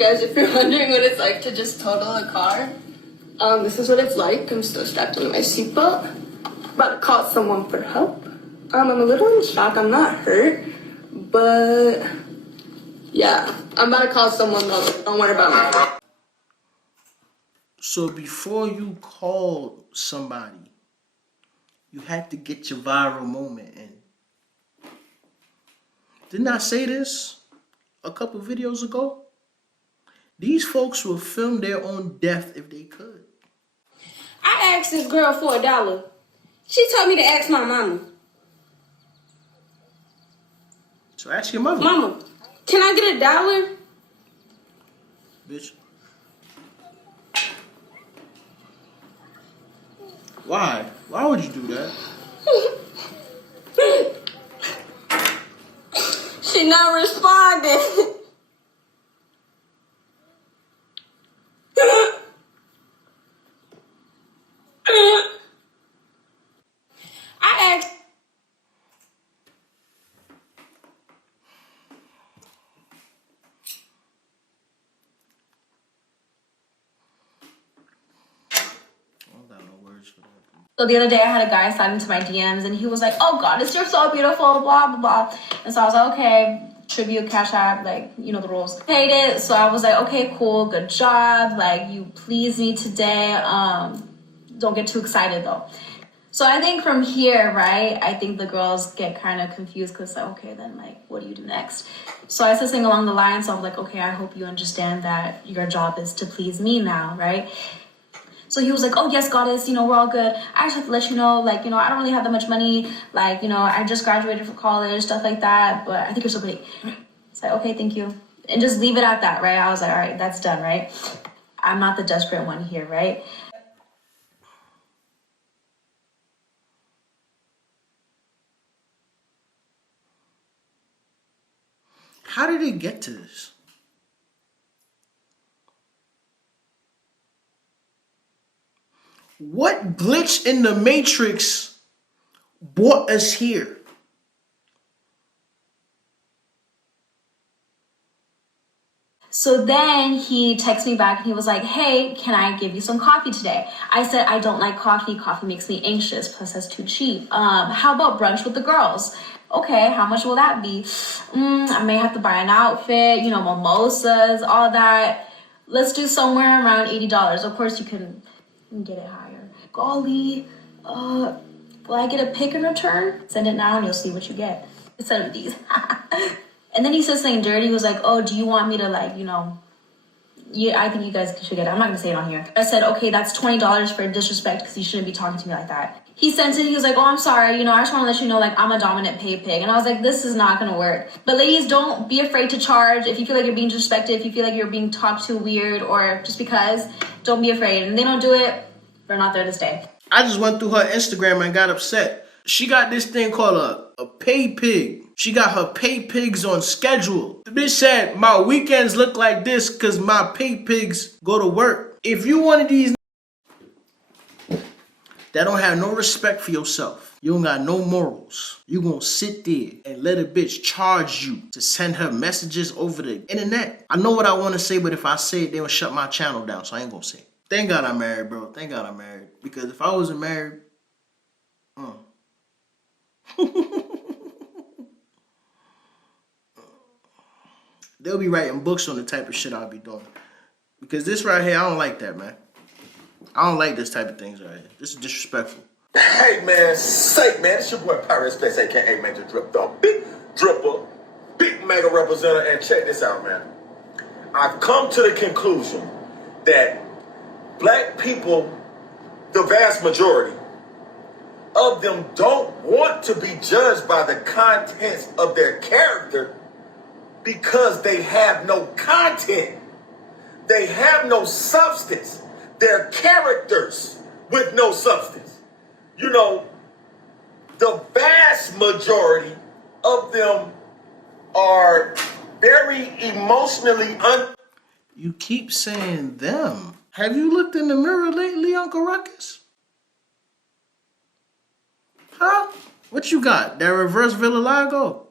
guys, if you're wondering what it's like to just total a car, this is what it's like. I'm still strapped into my seatbelt. About to call someone for help. I'm a little in shock. I'm not hurt, but yeah, I'm about to call someone though. Don't worry about me. So before you call somebody, you had to get your viral moment in. Didn't I say this a couple videos ago? These folks will film their own death if they could. I asked this girl for $1. She told me to ask my mama. So ask your mother. Mama, can I get $1? Bitch. Why? Why would you do that? She not responding. I asked. So the other day I had a guy slide into my DMs and he was like, oh goddess, you're so beautiful, blah, blah, blah. And so I was like, okay, tribute, cash app, like, you know the rules. Paid it. So I was like, okay, cool, good job. Like, you pleased me today. Don't get too excited though. So I think from here, right, I think the girls get kind of confused because like, okay, then like, what do you do next? So I said something along the lines of like, okay, I hope you understand that your job is to please me now, right? So he was like, oh, yes, goddess, you know, we're all good. I just have to let you know, like, you know, I don't really have that much money. Like, you know, I just graduated from college, stuff like that. But I think you're so pretty. It's like, okay, thank you. And just leave it at that, right? I was like, all right, that's done, right? I'm not the desperate one here, right? How did it get to this? What glitch in the matrix brought us here? So then he texted me back and he was like, hey, can I give you some coffee today? I said, I don't like coffee. Coffee makes me anxious. Plus that's too cheap. How about brunch with the girls? Okay, how much will that be? I may have to buy an outfit, you know, mimosas, all that. Let's do somewhere around $80. Of course you can get it higher. Golly, will I get a pic in return? Send it now and you'll see what you get. Instead of these. And then he said something dirty. He was like, oh, do you want me to like, you know, yeah, I think you guys should get it. I'm not gonna say it on here. I said, okay, that's $20 for disrespect because you shouldn't be talking to me like that. He sent it, he was like, oh, I'm sorry, you know, I just wanna let you know, like, I'm a dominant pay pig. And I was like, this is not gonna work. But ladies, don't be afraid to charge. If you feel like you're being disrespected, if you feel like you're being talked to weird or just because, don't be afraid. And they don't do it, they're not there to stay. I just went through her Instagram and got upset. She got this thing called a pay pig. She got her pay pigs on schedule. The bitch said, my weekends look like this because my pay pigs go to work. If you one of these that don't have no respect for yourself, you don't got no morals, you gonna sit there and let a bitch charge you to send her messages over the internet. I know what I want to say, but if I say it, they will shut my channel down, so I ain't gonna say it. Thank God I'm married, bro. Thank God I'm married. Because if I wasn't married, they'll be writing books on the type of shit I'll be doing. Because this right here, I don't like that, man. I don't like this type of things right here. This is disrespectful. Hey, man, say, man, it's your boy Pirate Space, a.k.a. Major Drip Dog. Big dripper, big mega representative, and check this out, man. I've come to the conclusion that black people, the vast majority of them, don't want to be judged by the contents of their character because they have no content. They have no substance. They're characters with no substance. You know, the vast majority of them are very emotionally You keep saying them. Have you looked in the mirror lately, Uncle Ruckus? Huh? What you got? That reverse Villalago?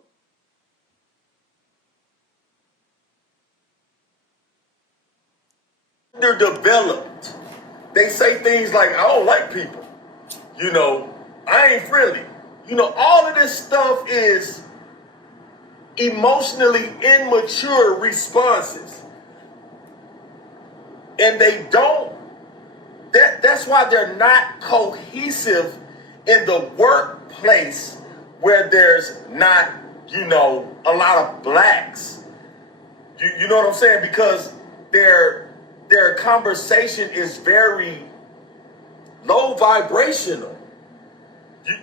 underdeveloped. They say things like, I don't like people. You know, I ain't friendly. You know, all of this stuff is emotionally immature responses. And they don't, that's why they're not cohesive in the workplace where there's not, you know, a lot of blacks. You know what I'm saying? Because their conversation is very low vibrational.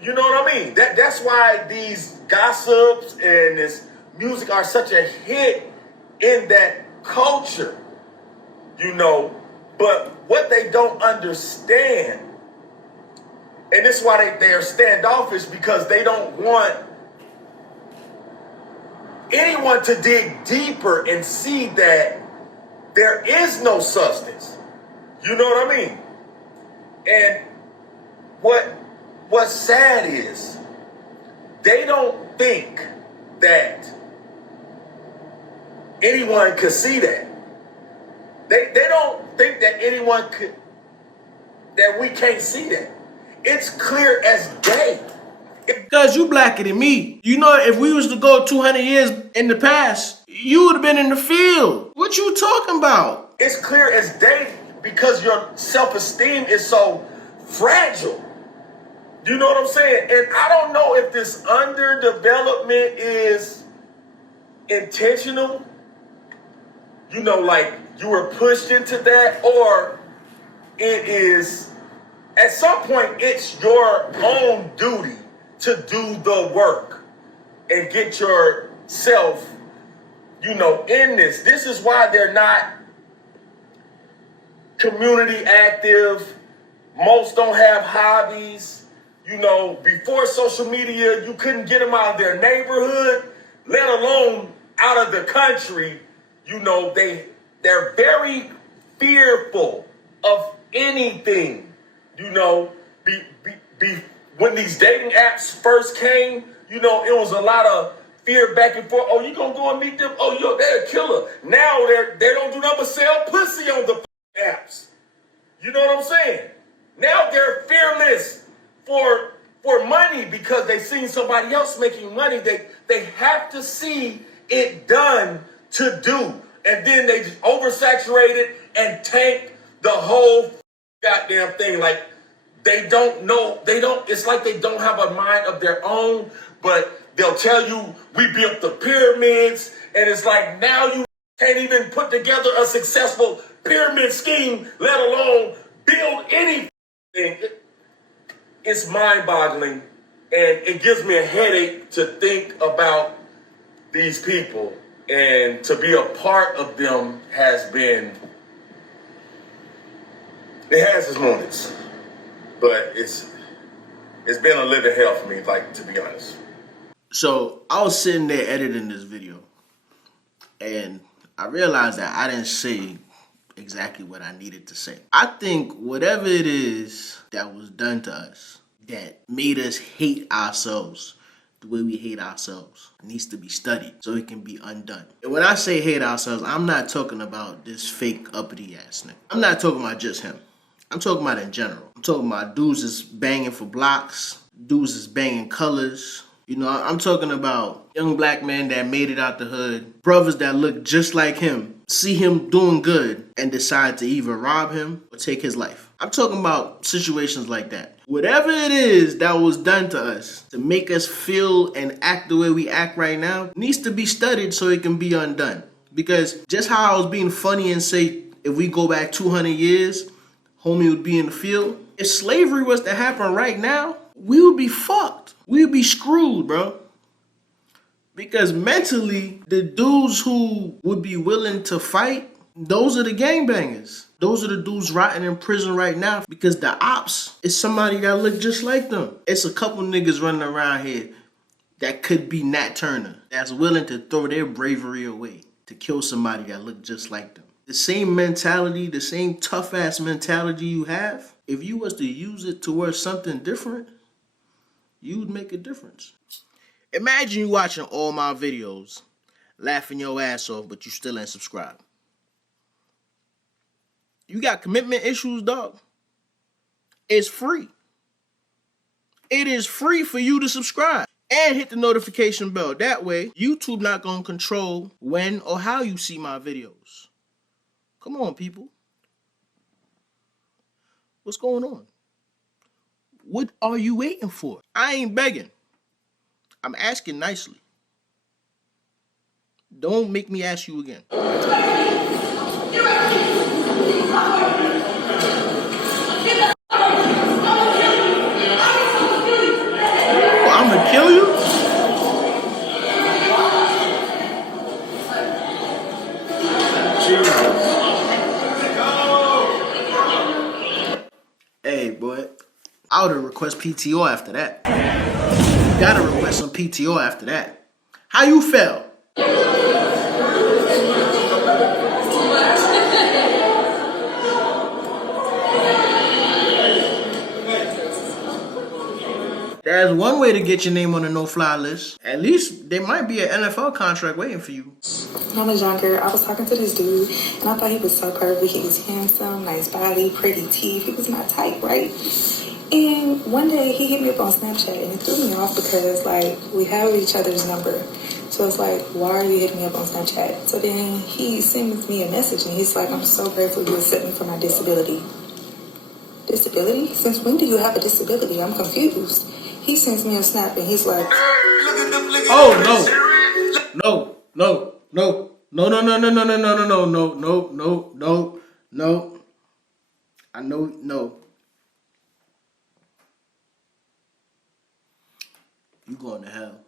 You know what I mean? That's why these gossips and this music are such a hit in that culture. You know, but what they don't understand, and this is why they are standoffish, because they don't want anyone to dig deeper and see that there is no substance. You know what I mean? And what's sad is they don't think that anyone could see that. They don't think that anyone could, that we can't see that. It's clear as day. Because you blacker than me. You know, if we was to go 200 years in the past, you would have been in the field. What you talking about? It's clear as day because your self-esteem is so fragile. You know what I'm saying? And I don't know if this underdevelopment is intentional. You know, like you were pushed into that, or it is, at some point, it's your own duty to do the work and get yourself, you know, in this. This is why they're not community active. Most don't have hobbies. You know, before social media, you couldn't get them out of their neighborhood, let alone out of the country. You know, they're very fearful of anything. You know, when these dating apps first came, you know, it was a lot of fear back and forth. Oh, you gonna go and meet them? Oh, they're a killer. Now they don't do nothing but sell pussy on the apps. You know what I'm saying? Now they're fearless for money because they've seen somebody else making money. They have to see it done to do. And then they just oversaturate it and tank the whole goddamn thing. Like, they don't know, it's like they don't have a mind of their own, but they'll tell you, we built the pyramids, and it's like, now you can't even put together a successful pyramid scheme, let alone build anything. It's mind-boggling, and it gives me a headache to think about these people, and to be a part of them has been, it has its moments, but it's been a living hell for me, like, to be honest. So I was sitting there editing this video, and I realized that I didn't say exactly what I needed to say. I think whatever it is that was done to us that made us hate ourselves the way we hate ourselves needs to be studied so it can be undone. And when I say hate ourselves, I'm not talking about this fake uppity ass nigga. I'm not talking about just him. I'm talking about in general. I'm talking about dudes is banging for blocks, dudes is banging colors. You know, I'm talking about young black men that made it out the hood, brothers that look just like him, see him doing good and decide to either rob him or take his life. I'm talking about situations like that. Whatever it is that was done to us to make us feel and act the way we act right now needs to be studied so it can be undone. Because just how I was being funny and say, if we go back 200 years, homie would be in the field. If slavery was to happen right now, we would be fucked. We'd be screwed, bro. Because mentally, the dudes who would be willing to fight, those are the gangbangers. Those are the dudes rotting in prison right now because the ops is somebody that look just like them. It's a couple niggas running around here that could be Nat Turner that's willing to throw their bravery away to kill somebody that look just like them. The same mentality, the same tough ass mentality you have, if you was to use it towards something different, you would make a difference. Imagine you watching all my videos, laughing your ass off, but you still ain't subscribed. You got commitment issues, dog. It's free. It is free for you to subscribe and hit the notification bell. That way, YouTube not going to control when or how you see my videos. Come on, people. What's going on? What are you waiting for? I ain't begging. I'm asking nicely. Don't make me ask you again. I'm gonna kill you? Hey, boy. I would have request PTO after that. You gotta request some PTO after that. How you feel? There's one way to get your name on the no-fly list. At least there might be an NFL contract waiting for you. When I was younger, I was talking to this dude, and I thought he was so curvy. He was handsome, nice body, pretty teeth. He was my type, right? And one day, he hit me up on Snapchat, and it threw me off because, like, we have each other's number. So it's like, why are you hitting me up on Snapchat? So then he sends me a message, and he's like, I'm so grateful you accept me for my disability. Disability? Since when do you have a disability? I'm confused. He sends me a snap, and he's like, oh, no. No. I know, no. You going to hell.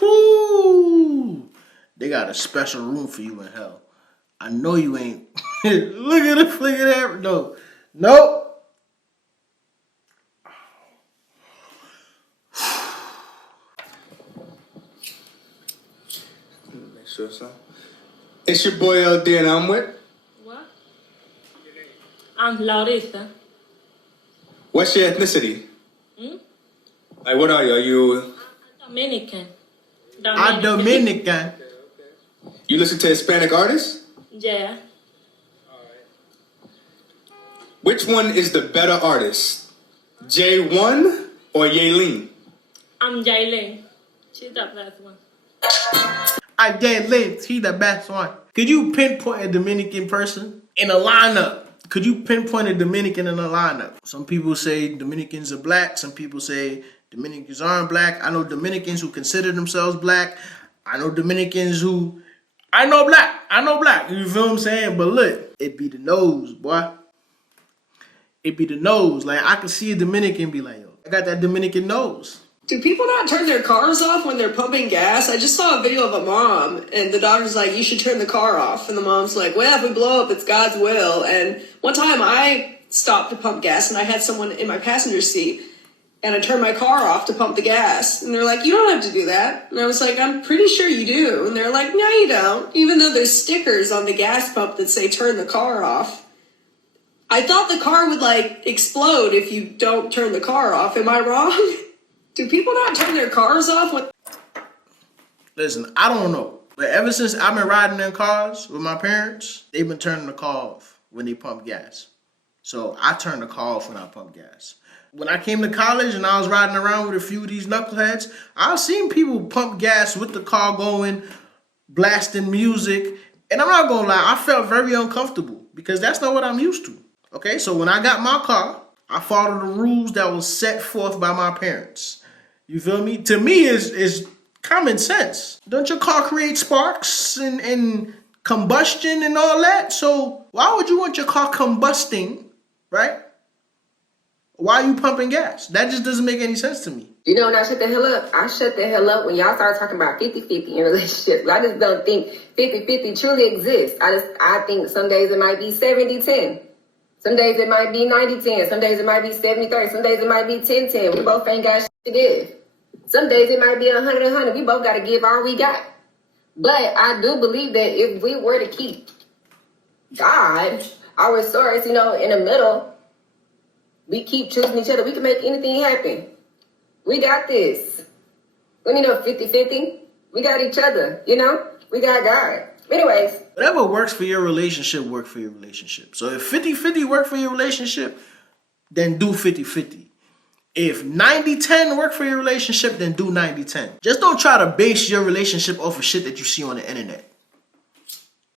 Woo! They got a special room for you in hell. I know you ain't. Look at that. No. Nope. Make sure so. It's your boy LD and I'm with. What? I'm Laurita. What's your ethnicity? Like, what are you? Are you? Dominican. I'm Dominican. You listen to Hispanic artists? Yeah. Which one is the better artist? J1 or Yailin? I'm Jaylin. She's the best one. I did live. He's the best one. Could you pinpoint a Dominican person in a lineup? Could you pinpoint a Dominican in a lineup? Some people say Dominicans are black. Some people say Dominicans aren't black. I know Dominicans who consider themselves black. I know Dominicans who... I know black. You feel what I'm saying? But look, it be the nose, boy. It be the nose. Like, I can see a Dominican be like, yo, I got that Dominican nose. Do people not turn their cars off when they're pumping gas? I just saw a video of a mom, and the daughter's like, you should turn the car off. And the mom's like, well, if we blow up, it's God's will. And one time I stopped to pump gas, and I had someone in my passenger seat, and I turned my car off to pump the gas. And they're like, you don't have to do that. And I was like, I'm pretty sure you do. And they're like, no, you don't. Even though there's stickers on the gas pump that say turn the car off. I thought the car would, like, explode if you don't turn the car off. Am I wrong? Do people not turn their cars off when... Listen, I don't know. But ever since I've been riding in cars with my parents, they've been turning the car off when they pump gas. So I turn the car off when I pump gas. When I came to college and I was riding around with a few of these knuckleheads, I've seen people pump gas with the car going, blasting music. And I'm not going to lie, I felt very uncomfortable because that's not what I'm used to. Okay, so when I got my car, I followed the rules that was set forth by my parents. You feel me? To me, is common sense. Don't your car create sparks and combustion and all that? So why would you want your car combusting, right? Why are you pumping gas? That just doesn't make any sense to me. You know, when I shut the hell up, when y'all started talking about 50-50 in relationships. I just don't think 50-50 truly exists. I think some days it might be 70-10. Some days it might be 90-10. Some days it might be 70-30. Some days it might be 10-10. We both ain't got shit to give. Some days it might be 100-100. We both got to give all we got. But I do believe that if we were to keep God, our source, in the middle, we keep choosing each other, we can make anything happen. We got this. We need no 50-50. We got each other, We got God. Anyways. Whatever works for your relationship, work for your relationship. So if 50-50 work for your relationship, then do 50-50. If 90-10 work for your relationship, then do 90-10. Just don't try to base your relationship off of shit that you see on the internet.